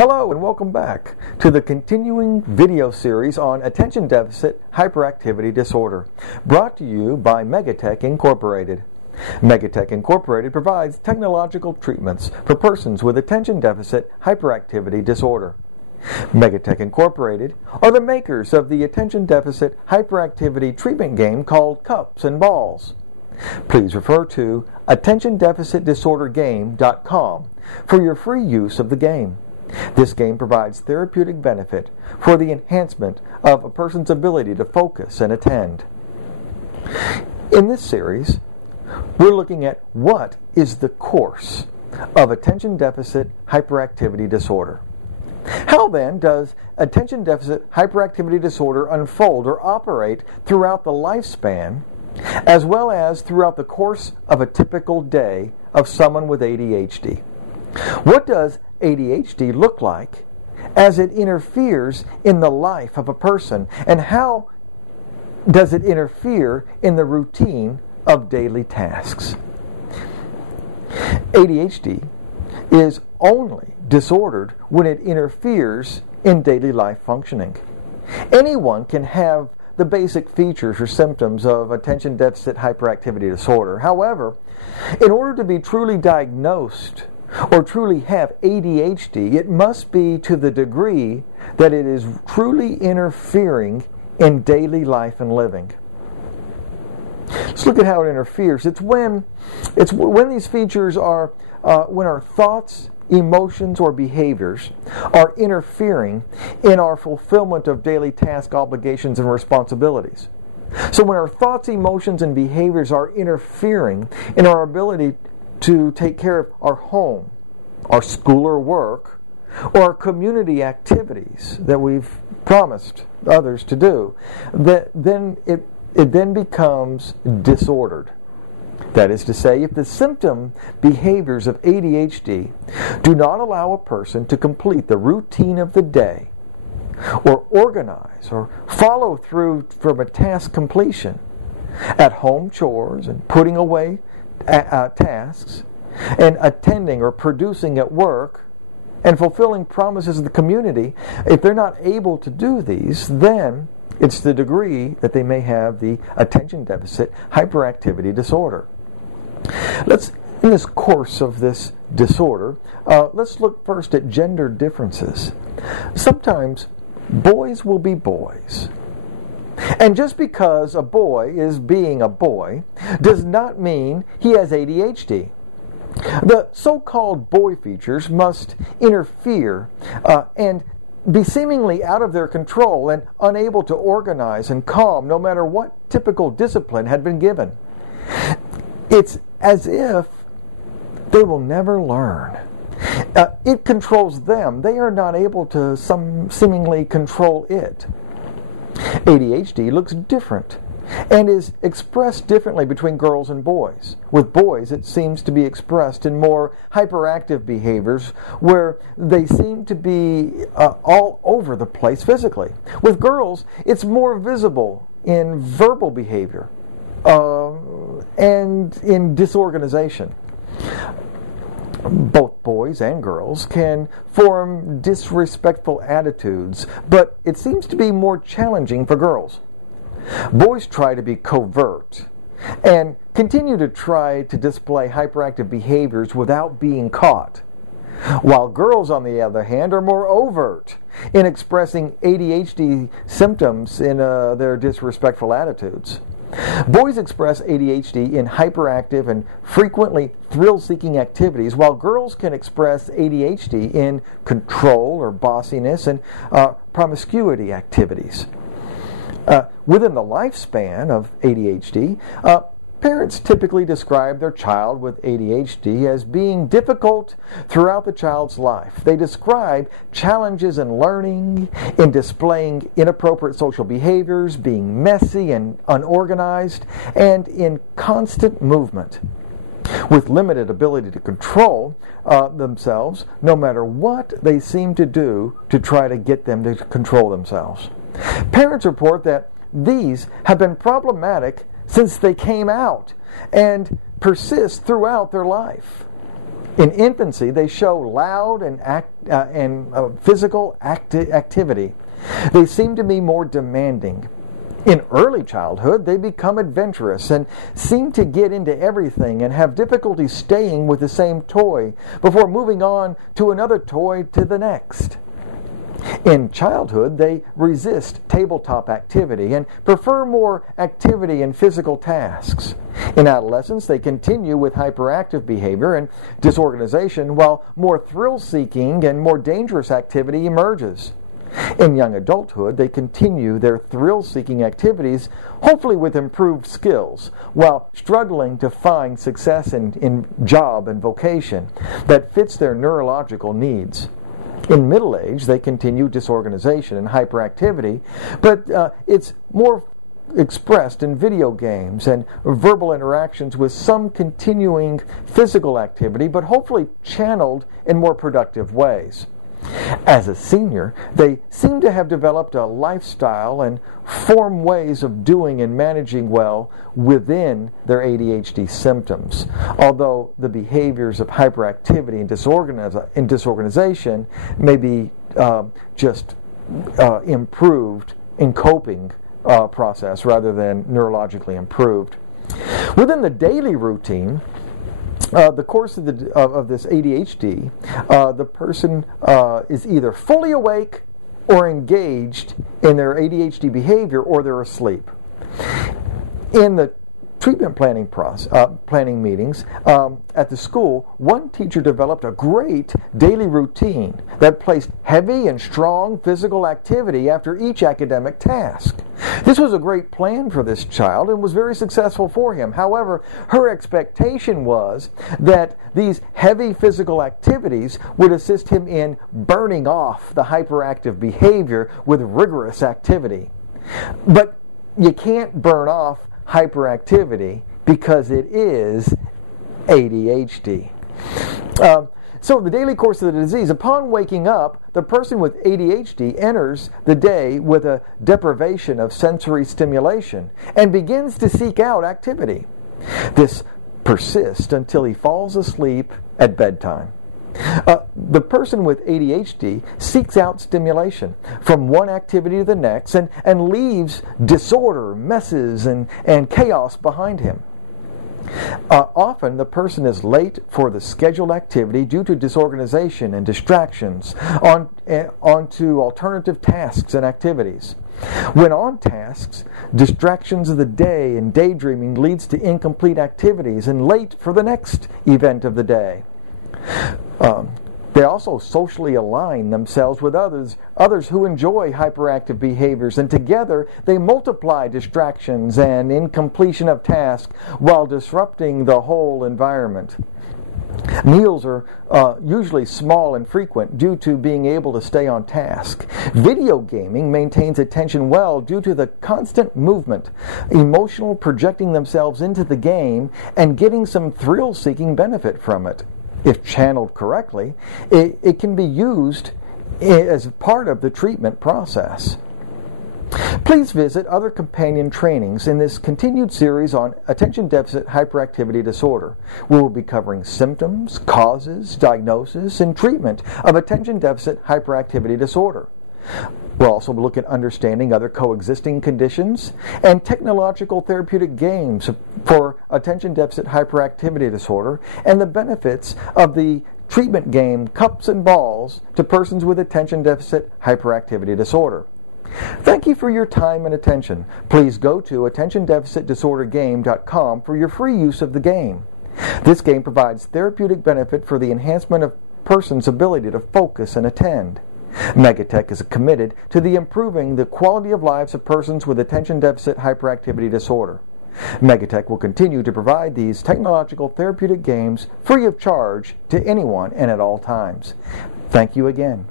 Hello and welcome back to the continuing video series on Attention Deficit Hyperactivity Disorder, brought to you by Megatech Incorporated. Megatech Incorporated provides technological treatments for persons with attention deficit hyperactivity disorder. Megatech Incorporated are the makers of the attention deficit hyperactivity treatment game called Cups and Balls. Please refer to attentiondeficitdisordergame.com for your free use of the game. This game provides therapeutic benefit for the enhancement of a person's ability to focus and attend. In this series, we're looking at what is the course of attention deficit hyperactivity disorder. How then does attention deficit hyperactivity disorder unfold or operate throughout the lifespan, as well as throughout the course of a typical day of someone with ADHD? What does ADHD look like as it interferes in the life of a person, and how does it interfere in the routine of daily tasks? ADHD is only disordered when it interferes in daily life functioning. Anyone can have the basic features or symptoms of attention deficit hyperactivity disorder. However, in order to be truly diagnosed or truly have ADHD, it must be to the degree that it is truly interfering in daily life and living. Let's look at how it interferes. It's when these features are, when our thoughts, emotions, or behaviors are interfering in our fulfillment of daily task obligations and responsibilities. So when our thoughts, emotions, and behaviors are interfering in our ability to take care of our home, our school or work, or our community activities that we've promised others to do, then it then becomes disordered. That is to say, if the symptom behaviors of ADHD do not allow a person to complete the routine of the day, or organize or follow through from a task completion, at home chores and putting away tasks, and attending or producing at work, and fulfilling promises of the community, if they're not able to do these, then it's the degree that they may have the attention deficit hyperactivity disorder. In this course of this disorder, let's look first at gender differences. Sometimes boys will be boys. And just because a boy is being a boy does not mean he has ADHD. The so-called boy features must interfere and be seemingly out of their control and unable to organize and calm no matter what typical discipline had been given. It's as if they will never learn. It controls them. They are not able to seemingly control it. ADHD looks different and is expressed differently between girls and boys. With boys, it seems to be expressed in more hyperactive behaviors where they seem to be all over the place physically. With girls, it's more visible in verbal behavior and in disorganization. Both boys and girls can form disrespectful attitudes, but it seems to be more challenging for girls. Boys try to be covert and continue to try to display hyperactive behaviors without being caught, while girls, on the other hand, are more overt in expressing ADHD symptoms in their disrespectful attitudes. Boys express ADHD in hyperactive and frequently thrill-seeking activities, while girls can express ADHD in control or bossiness and promiscuity activities. Within the lifespan of ADHD, parents typically describe their child with ADHD as being difficult throughout the child's life. They describe challenges in learning, in displaying inappropriate social behaviors, being messy and unorganized, and in constant movement, with limited ability to control themselves, no matter what they seem to do to try to get them to control themselves. Parents report that these have been problematic since they came out and persist throughout their life. In infancy, they show loud and physical activity. They seem to be more demanding. In early childhood, they become adventurous and seem to get into everything and have difficulty staying with the same toy before moving on to another toy to the next. In childhood, they resist tabletop activity and prefer more activity and physical tasks. In adolescence, they continue with hyperactive behavior and disorganization, while more thrill-seeking and more dangerous activity emerges. In young adulthood, they continue their thrill-seeking activities, hopefully with improved skills, while struggling to find success in job and vocation that fits their neurological needs. In middle age, they continue disorganization and hyperactivity, but it's more expressed in video games and verbal interactions with some continuing physical activity, but hopefully channeled in more productive ways. As a senior, they seem to have developed a lifestyle and form ways of doing and managing well within their ADHD symptoms, although the behaviors of hyperactivity and disorganization may be just improved in coping process rather than neurologically improved. Within the daily routine, the course of this ADHD, the person is either fully awake or engaged in their ADHD behavior, or they're asleep. In the treatment planning meetings at the school, one teacher developed a great daily routine that placed heavy and strong physical activity after each academic task. This was a great plan for this child and was very successful for him. However, her expectation was that these heavy physical activities would assist him in burning off the hyperactive behavior with rigorous activity. But you can't burn off hyperactivity because it is ADHD. So the daily course of the disease, upon waking up, the person with ADHD enters the day with a deprivation of sensory stimulation and begins to seek out activity. This persists until he falls asleep at bedtime. The person with ADHD seeks out stimulation from one activity to the next and leaves disorder, messes, and chaos behind him. Often the person is late for the scheduled activity due to disorganization and distractions onto alternative tasks and activities. When on tasks, distractions of the day and daydreaming leads to incomplete activities and late for the next event of the day. They also socially align themselves with others who enjoy hyperactive behaviors, and together they multiply distractions and incompletion of tasks while disrupting the whole environment. Meals are usually small and frequent due to being able to stay on task. Video gaming maintains attention well due to the constant movement, emotional projecting themselves into the game, and getting some thrill-seeking benefit from it. If channeled correctly, it can be used as part of the treatment process. Please visit other companion trainings in this continued series on attention deficit hyperactivity disorder. We will be covering symptoms, causes, diagnosis, and treatment of attention deficit hyperactivity disorder. We'll also look at understanding other coexisting conditions and technological therapeutic games for attention deficit hyperactivity disorder and the benefits of the treatment game Cups and Balls to persons with attention deficit hyperactivity disorder. Thank you for your time and attention. Please go to attentiondeficitdisordergame.com for your free use of the game. This game provides therapeutic benefit for the enhancement of persons' ability to focus and attend. Megatech is committed to improving the quality of lives of persons with attention deficit hyperactivity disorder. Megatech will continue to provide these technological therapeutic games free of charge to anyone and at all times. Thank you again.